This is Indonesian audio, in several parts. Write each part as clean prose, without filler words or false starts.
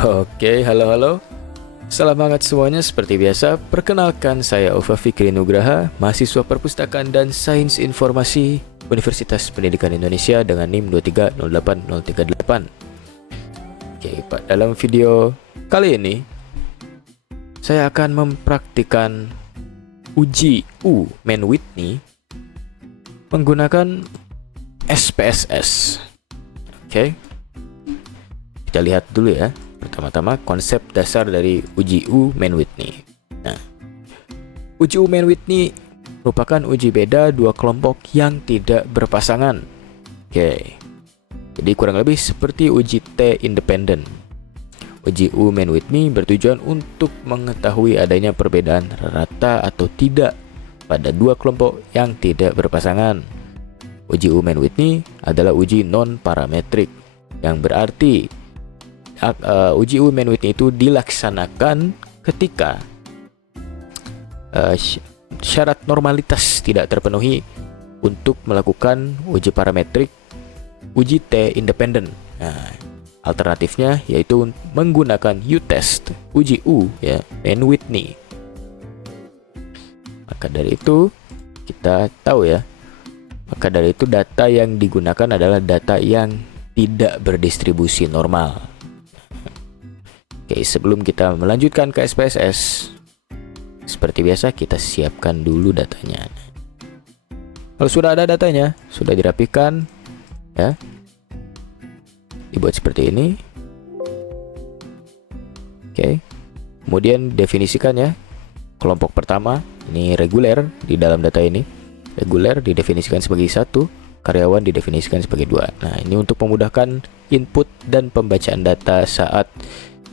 Oke, halo. Selamat semuanya, seperti biasa, perkenalkan saya Ova Fikri Nugraha, mahasiswa Perpustakaan dan Sains Informasi Universitas Pendidikan Indonesia dengan NIM 2308038. Oke, Pak, dalam video kali ini saya akan mempraktikkan uji U Mann-Whitney menggunakan SPSS. Oke, kita lihat dulu ya. Pertama-tama konsep dasar dari uji U Mann-Whitney. Nah, uji U Mann-Whitney merupakan uji beda dua kelompok yang tidak berpasangan. Oke. Jadi kurang lebih seperti uji T independen. Uji U Mann-Whitney bertujuan untuk mengetahui adanya perbedaan rata atau tidak pada dua kelompok yang tidak berpasangan. Uji U Mann-Whitney adalah uji non-parametrik, yang berarti uji U Mann-Whitney itu dilaksanakan ketika syarat normalitas tidak terpenuhi untuk melakukan uji parametrik uji T independen. Nah, alternatifnya yaitu menggunakan U-test, uji U ya, Mann-Whitney. Maka dari itu kita tahu ya, maka dari itu data yang digunakan adalah data yang tidak berdistribusi normal. Oke, sebelum kita melanjutkan ke SPSS, seperti biasa kita siapkan dulu datanya. Kalau sudah ada datanya, sudah dirapikan ya, dibuat seperti ini. Oke, kemudian definisikan ya. Kelompok pertama ini reguler, di dalam data ini reguler didefinisikan sebagai 1, karyawan didefinisikan sebagai 2. Nah, ini untuk memudahkan input dan pembacaan data saat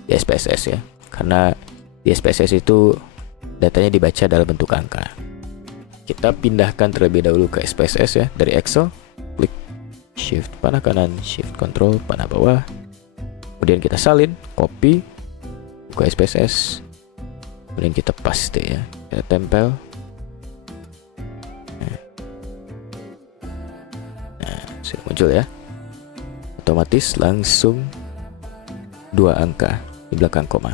di SPSS ya, karena di SPSS itu datanya dibaca dalam bentuk angka. Kita pindahkan terlebih dahulu ke SPSS ya, dari Excel, klik Shift panah kanan, Shift Control panah bawah, kemudian kita salin, copy, buka SPSS, kemudian kita paste ya, kita tempel. Nah, sudah muncul ya, otomatis langsung 2 angka di belakang koma.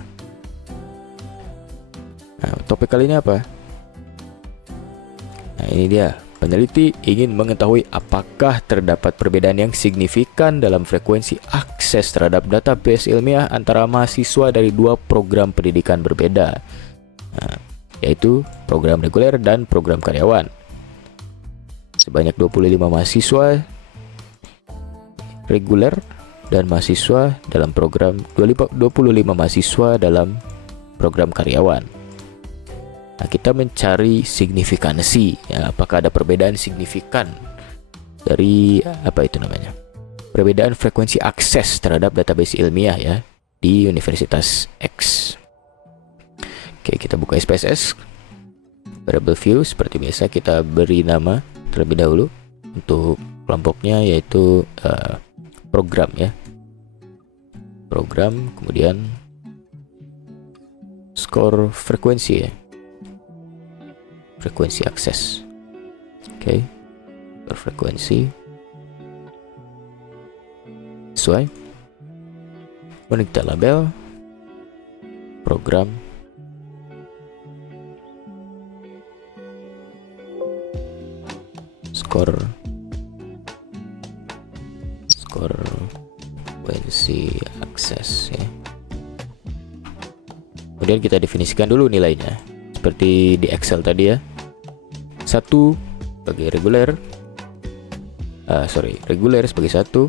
Nah, topik kali ini apa? Nah, ini dia. Peneliti ingin mengetahui apakah terdapat perbedaan yang signifikan dalam frekuensi akses terhadap database ilmiah antara mahasiswa dari dua program pendidikan berbeda, nah, yaitu program reguler dan program karyawan. Sebanyak 25 mahasiswa reguler dan mahasiswa dalam program 25 mahasiswa dalam program karyawan. Nah, kita mencari signifikansi ya, apakah ada perbedaan signifikan dari apa itu namanya? Perbedaan frekuensi akses terhadap database ilmiah ya di Universitas X. Oke, kita buka SPSS. Variable view seperti biasa kita beri nama terlebih dahulu untuk kelompoknya, yaitu program ya. Program, kemudian skor frekuensi ya, frekuensi akses. Oke, skor frekuensi sesuai, kemudian kita label program skor frekuensi akses ya. Kemudian kita definisikan dulu nilainya seperti di Excel tadi ya. 1 sebagai reguler, reguler sebagai 1,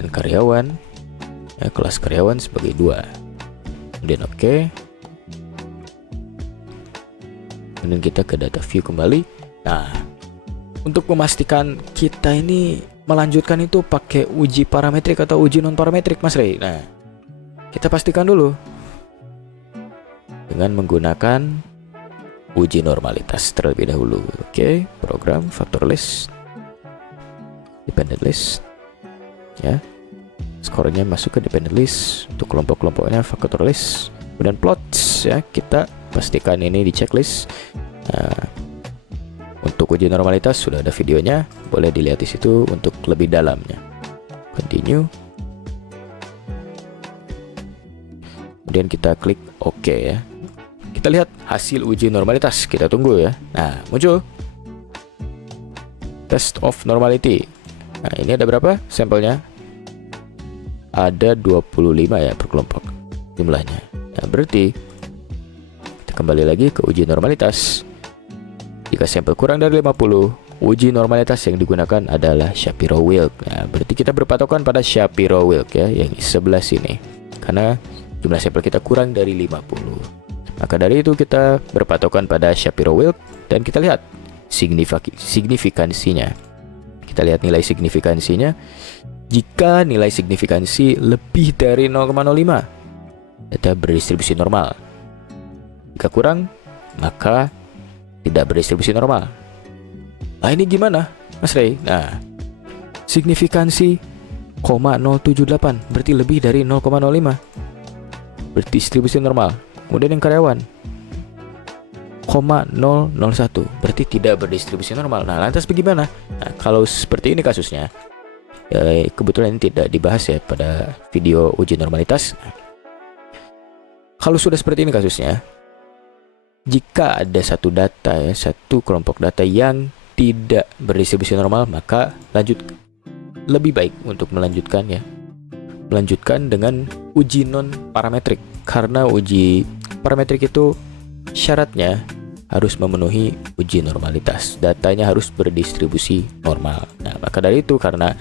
dan karyawan ya, kelas karyawan sebagai 2. Kemudian oke. Kemudian kita ke data view kembali. Nah, untuk memastikan kita ini melanjutkan itu pakai uji parametrik atau uji non parametrik, Mas Rey. Nah, kita pastikan dulu dengan menggunakan uji normalitas terlebih dahulu. Oke, program factor list, dependent list ya. Skornya masuk ke dependent list, untuk kelompok-kelompoknya factor list. Kemudian plots ya, kita pastikan ini di checklist. Nah, untuk uji normalitas sudah ada videonya, boleh dilihat di situ untuk lebih dalamnya. Continue. Kemudian kita klik OK ya. Kita lihat hasil uji normalitas, kita tunggu ya. Nah, muncul test of normality. Nah, ini ada berapa sampelnya? Ada 25 ya per kelompok jumlahnya. Nah, berarti kita kembali lagi ke uji normalitas. Jika sampel kurang dari 50, uji normalitas yang digunakan adalah Shapiro-Wilk. Nah, berarti kita berpatokan pada Shapiro-Wilk ya, yang sebelah sini. Karena jumlah sampel kita kurang dari 50. Maka dari itu kita berpatokan pada Shapiro-Wilk dan kita lihat signifikansinya. Kita lihat nilai signifikansinya. Jika nilai signifikansi lebih dari 0,05, data berdistribusi normal. Jika kurang, maka tidak berdistribusi normal. Nah, ini gimana, Mas Ray? Nah, signifikansi 0,078 berarti lebih dari 0,05, berdistribusi normal. Kemudian yang karyawan 0,001 berarti tidak berdistribusi normal. Nah, lantas bagaimana? Nah, kalau seperti ini kasusnya, kebetulan ini tidak dibahas ya pada video uji normalitas. Kalau sudah seperti ini kasusnya, jika ada satu data ya, satu kelompok data yang tidak berdistribusi normal, maka lebih baik untuk melanjutkan dengan uji non parametrik, karena uji parametrik itu syaratnya harus memenuhi uji normalitas, datanya harus berdistribusi normal. Nah, maka dari itu, karena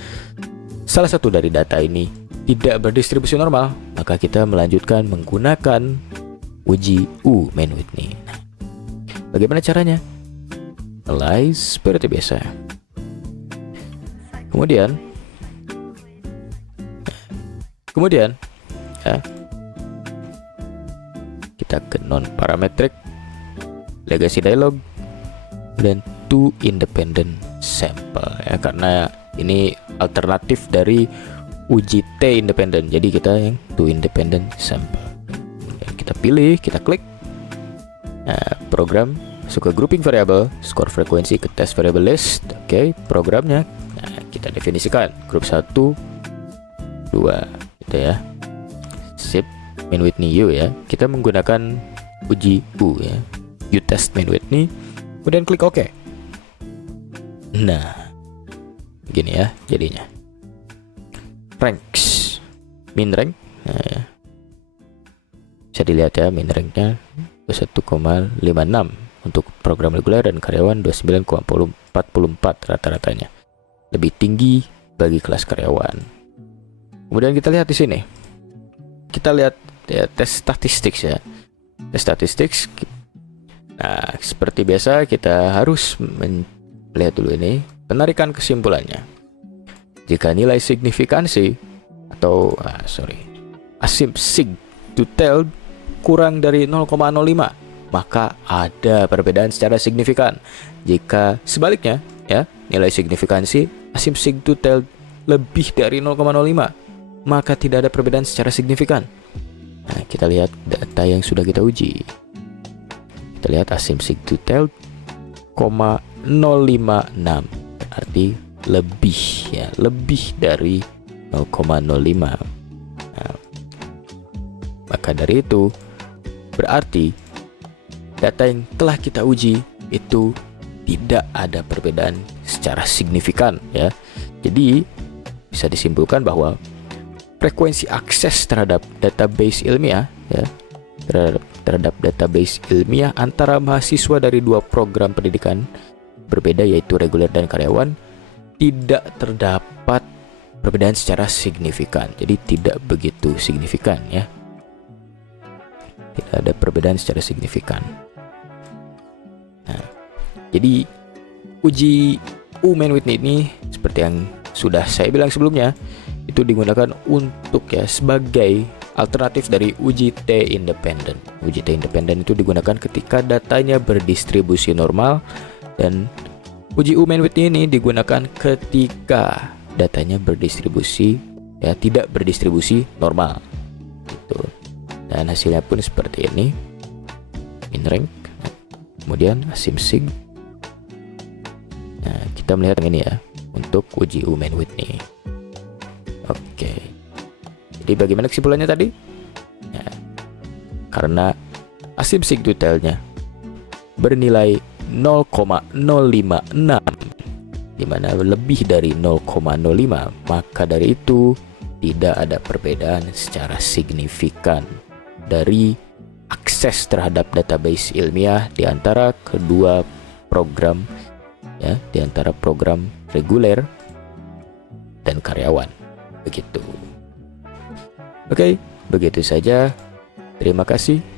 salah satu dari data ini tidak berdistribusi normal, maka kita melanjutkan menggunakan uji U-Mann-Whitney. Nah, bagaimana caranya? Mulai seperti biasa. Kemudian ya, kita ke non parametric, legacy dialog, dan to independent sample ya, karena ini alternatif dari uji T independen, jadi kita yang to independent sample. Kemudian kita pilih, kita klik. Nah, program masuk ke grouping variable, score frekuensi ke test variable list. Oke, programnya nah, kita definisikan grup 1 2 gitu ya. Sip, Mann-Whitney U ya. Kita menggunakan uji U ya, U test Mann-Whitney. Kemudian klik OK. Nah, begini ya jadinya. Ranks, min rank. Nah, ya. Bisa dilihat ya, min ranknya 21,56 untuk program reguler dan karyawan 29,44 rata-ratanya. Lebih tinggi bagi kelas karyawan. Kemudian kita lihat di sini. Kita lihat ya, tes statistik ya. Tes statistik. Nah, seperti biasa kita harus melihat dulu ini penarikan kesimpulannya. Jika nilai signifikansi atau asim sig to tell kurang dari 0,05, maka ada perbedaan secara signifikan. Jika sebaliknya ya, nilai signifikansi asim sig to tell lebih dari 0,05, maka tidak ada perbedaan secara signifikan. Nah, kita lihat data yang sudah kita uji. Kita lihat asim sig to tell 0,056 berarti lebih dari 0,05. Nah, maka dari itu berarti data yang telah kita uji itu tidak ada perbedaan secara signifikan ya. Jadi bisa disimpulkan bahwa frekuensi akses terhadap database ilmiah ya, terhadap database ilmiah antara mahasiswa dari dua program pendidikan berbeda yaitu reguler dan karyawan tidak terdapat perbedaan secara signifikan. Jadi tidak begitu signifikan ya. Tidak ada perbedaan secara signifikan. Nah, jadi uji U-Mann-Whitney ini seperti yang sudah saya bilang sebelumnya, itu digunakan untuk ya sebagai alternatif dari uji T independen. Uji T independen itu digunakan ketika datanya berdistribusi normal, dan uji U-Mann-Whitney ini digunakan ketika datanya berdistribusi ya tidak berdistribusi normal. Gitu. Dan hasilnya pun seperti ini. Min rank, kemudian asim sig. Nah, kita melihat yang ini ya untuk uji U-Mann-Whitney. Oke. Jadi bagaimana kesimpulannya tadi? Nah, karena asymmetric detailnya bernilai 0,056, di mana lebih dari 0,05, maka dari itu tidak ada perbedaan secara signifikan dari akses terhadap database ilmiah di antara kedua program, ya, di antara program reguler dan karyawan. Begitu. Oke, begitu saja. Terima kasih.